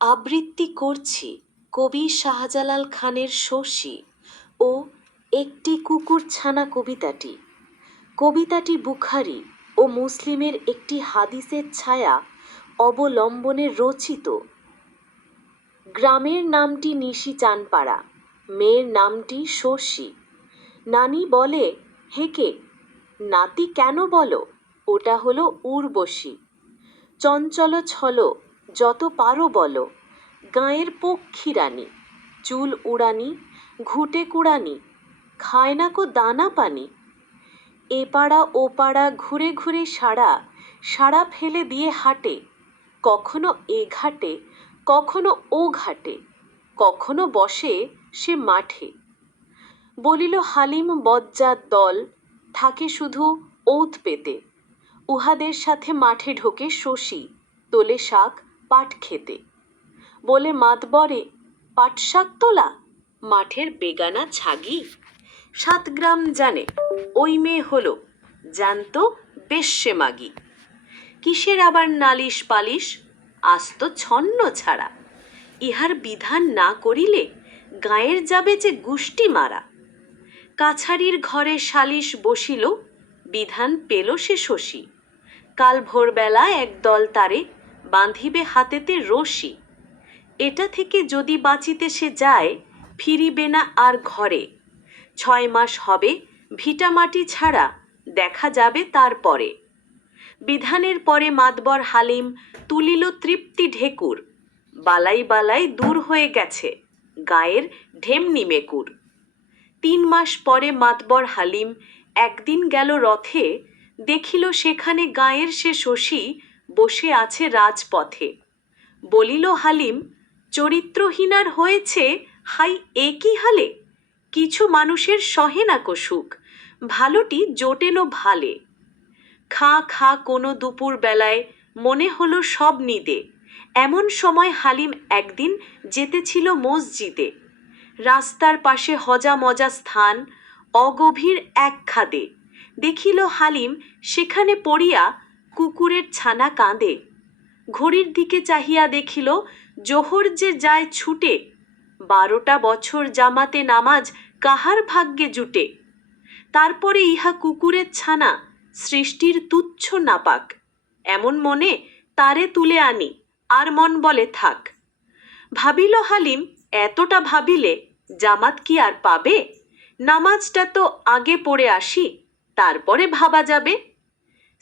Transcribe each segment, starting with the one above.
আবৃত্তি করছি কবি শাহজালাল খানের শশী ও একটি কুকুরছানা কবিতাটি। কবিতাটি বুখারী ও মুসলিমের একটি হাদিসের ছায়া অবলম্বনে রচিত। গ্রামের নামটি নিশি চানপাড়া, মেয়ের নামটি শশী। নানি বলে, হেকে নাতি কেন বলো, ওটা হলো উর্বশী। চঞ্চল ছল যত পারো বলো, গাঁয়ের পক্ষী রানী, চুল উড়ানি, ঘুটে কুড়ানি, খায় না কো দানা পানি। এপাড়া ওপাড়া ঘুরে ঘুরে সারা ফেলে দিয়ে হাঁটে, কখনো এ ঘাটে কখনো ও ঘাটে, কখনো বসে সে মাঠে। বলিল হালিম বজ্জাত দল, থাকে শুধু ওত পেতে, উহাদের সাথে মাঠে ঢোকে শশী, তোলে শাক পাট খেতে। বলে মাতবরে, পাট শাক তোলা মাঠের বেগানা ছাগি। 7 গ্রাম জানে, ওই মেয়ে হলো জানত বেশ্যে মাগি। কিসের আবার নালিশ পালিশ, আস্ত ছন্ন ছাড়া, ইহার বিধান না করিলে গায়ের যাবে যে গুষ্টি মারা। কাছারির ঘরে সালিশ বসিল, বিধান পেল সে শশী। কাল ভোরবেলা একদল তারে বাঁধিবে হাতেতে রশি। এটা থেকে যদি বাঁচিতে সে যায়, ফিরিবে না আর ঘরে। 6 মাস হবে ভিটামাটি ছাড়া, দেখা যাবে তারপরে। বিধানের পরে মাতবর হালিম তুলিল তৃপ্তি ঢেকুর, বালাই বালাই দূর হয়ে গেছে গায়ের ঢেমনি মেকুর। 3 মাস পরে মাতবর হালিম একদিন গেল রথে, দেখিল সেখানে গাঁয়ের সে শশী বসে আছে রাজপথে। বলিল হালিম, চরিত্রহীনার হয়েছে হাই এ কি হালে। কিছু মানুষের সহে না কো সুখ, ভালোটি জোটেনো ভালে। খা খা কোনো দুপুর বেলায় মনে হলো সব নিদে। এমন সময় হালিম একদিন যেতেছিল মসজিদে। রাস্তার পাশে হজা মজা স্থান, অগভীর এক খাদে। দেখিল হালিম সেখানে পড়িয়া কুকুরের ছানা কাঁদে। ঘড়ির দিকে চাহিয়া দেখিল জোহর যে যায় ছুটে। 12টা বছর জামাতে নামাজ কাহার ভাগ্যে জুটে। তারপরে ইহা কুকুরের ছানা সৃষ্টির তুচ্ছ নাপাক। এমন মনে তারে তুলে আনি, আর মন বলে থাক। ভাবিল হালিম, এতটা ভাবিলে জামাত কি আর পাবে। নামাজটা তো আগে পড়ে আসি, তারপরে ভাবা যাবে।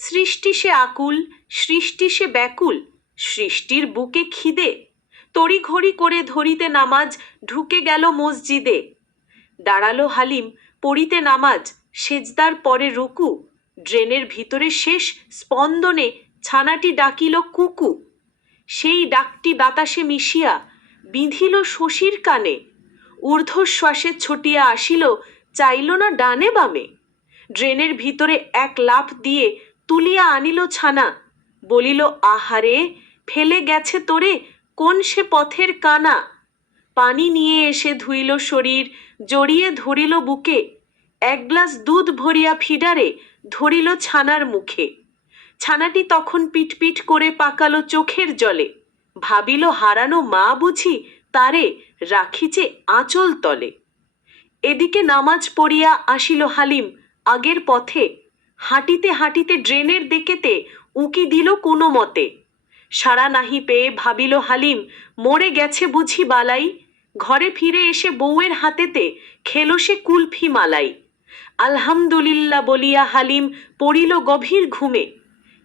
সৃষ্টি সে আকুল, সৃষ্টি সে ব্যাকুল, সৃষ্টির বুকে খিদে। তড়িঘড়ি করে ধরিতে নামাজ ঢুকে গেল মসজিদে। দাঁড়ালো হালিম পড়িতে নামাজ, সেজদার পরে রুকু। ড্রেনের ভিতরে শেষ স্পন্দনে ছানাটি ডাকিল কুকু। সেই ডাকটি বাতাসে মিশিয়া বিঁধিল শশীর কানে। ঊর্ধ্বশ্বাসে ছুটিয়া আসিল, চাইল না ডানে বামে। ড্রেনের ভিতরে এক লাফ দিয়ে তুলিয়া আনিল ছানা। বলিল, আহারে ফেলে গেছে তোরে কোন সে পথের কানা। পানি নিয়ে এসে ধুইল শরীর, জড়িয়ে ধরিল বুকে। 1 গ্লাস দুধ ভরিয়া ফিডারে ধরিল ছানার মুখে। ছানাটি তখন পিটপিট করে পাকালো চোখের জলে। ভাবিল হারানো মা বুঝি তারে রাখিছে আঁচল তলে। এদিকে নামাজ পড়িয়া আসিল হালিম আগের পথে। হাঁটিতে হাঁটিতে ড্রেনের দিকেতে উকি দিল কোনো মতে। সাড়া নাহি পেয়ে ভাবিল হালিম, মরে গেছে বুঝি বালাই। ঘরে ফিরে এসে বউয়ের হাতেতে খেলো সে কুলফি মালাই। আলহামদুলিল্লাহ বলিয়া হালিম পড়িল গভীর ঘুমে।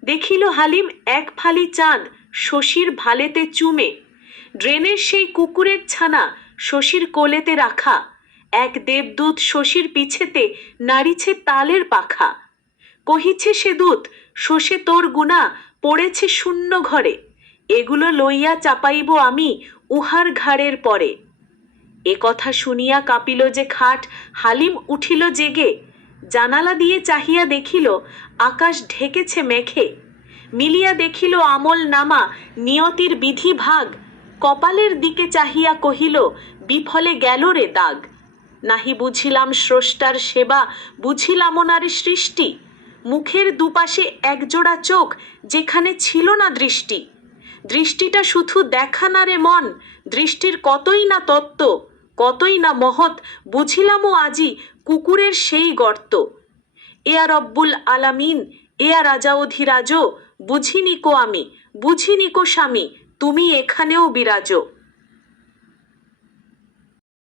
দেখিল হালিম এক ফালি চাঁদ শশীর ভালেতে চুমে। ড্রেনের সেই কুকুরের ছানা শশীর কোলেতে রাখা। এক দেবদূত শশীর পিছেতে নাড়িছে তালের পাখা। কহিছে সে দূত, শোষে তোর গুণা পড়েছে শূন্য ঘরে। এগুলো লইয়া চাপাইব আমি উহার ঘাড়ের পরে। এ কথা শুনিয়া কাঁপিল যে খাট, হালিম উঠিল জেগে। জানালা দিয়ে চাহিয়া দেখিল আকাশ ঢেকেছে মেঘে। মিলিয়া দেখিল আমল নামা নিয়তির বিধি ভাগ। কপালের দিকে চাহিয়া কহিল, বিফলে গেল রে দাগ। নাহি বুঝিলাম স্রষ্টার সেবা, বুঝিলাম ওনার সৃষ্টি। মুখের দুপাশে একজোড়া চোখ, যেখানে ছিল না দৃষ্টি। দৃষ্টিটা শুধু দেখা না রে মন, দৃষ্টির কতই না তত্ত্ব, কতই না মহৎ বুঝিলামও আজি কুকুরের সেই গর্ত। এয়া রব্বুল আলামিন, এয়া রাজা অধিরাজ, বুঝিনিকো আমি, বুঝিনিকো স্বামী, তুমি এখানেও বিরাজো।